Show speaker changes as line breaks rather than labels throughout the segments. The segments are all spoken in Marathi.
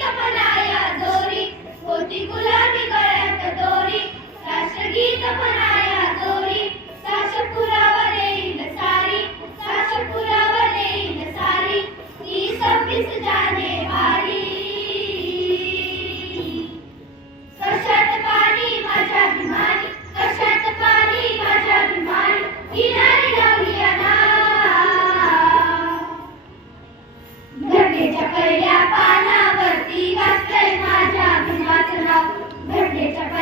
तपनाया दोरी? होती गुलाबी गळ्यात दोरी? राष्ट्रगीत पणाया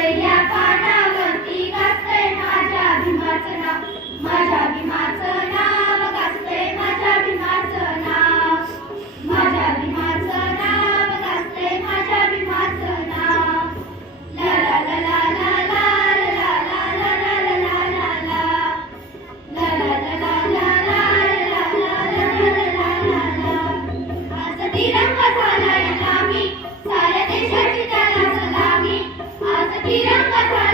Yeah, Irán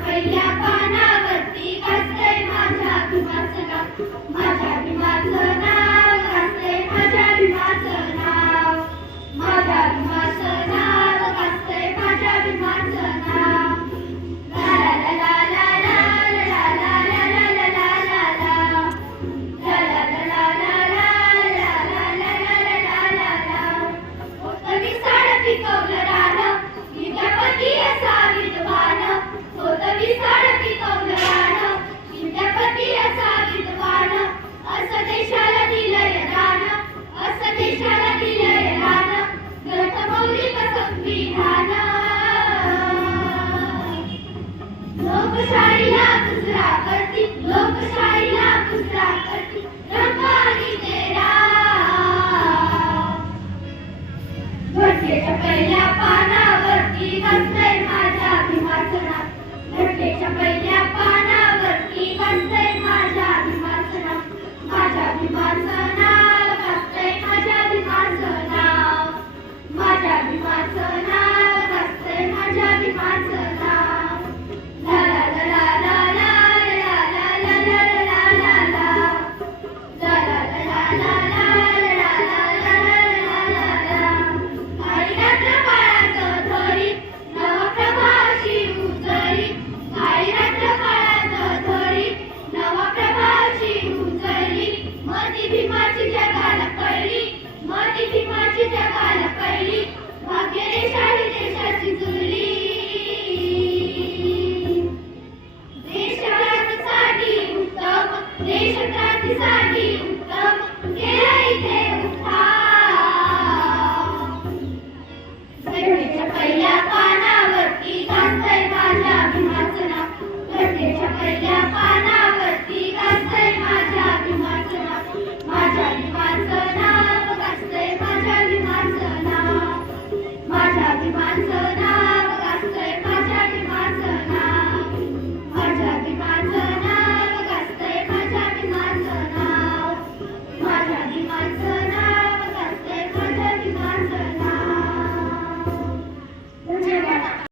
पहिल्या पानावरती कसलंय माझ्या अभिवासना लोकशाहीला दुसरा करती लोकशाहीला ಚಪ್ಪಯ್ಯಪ್ಪ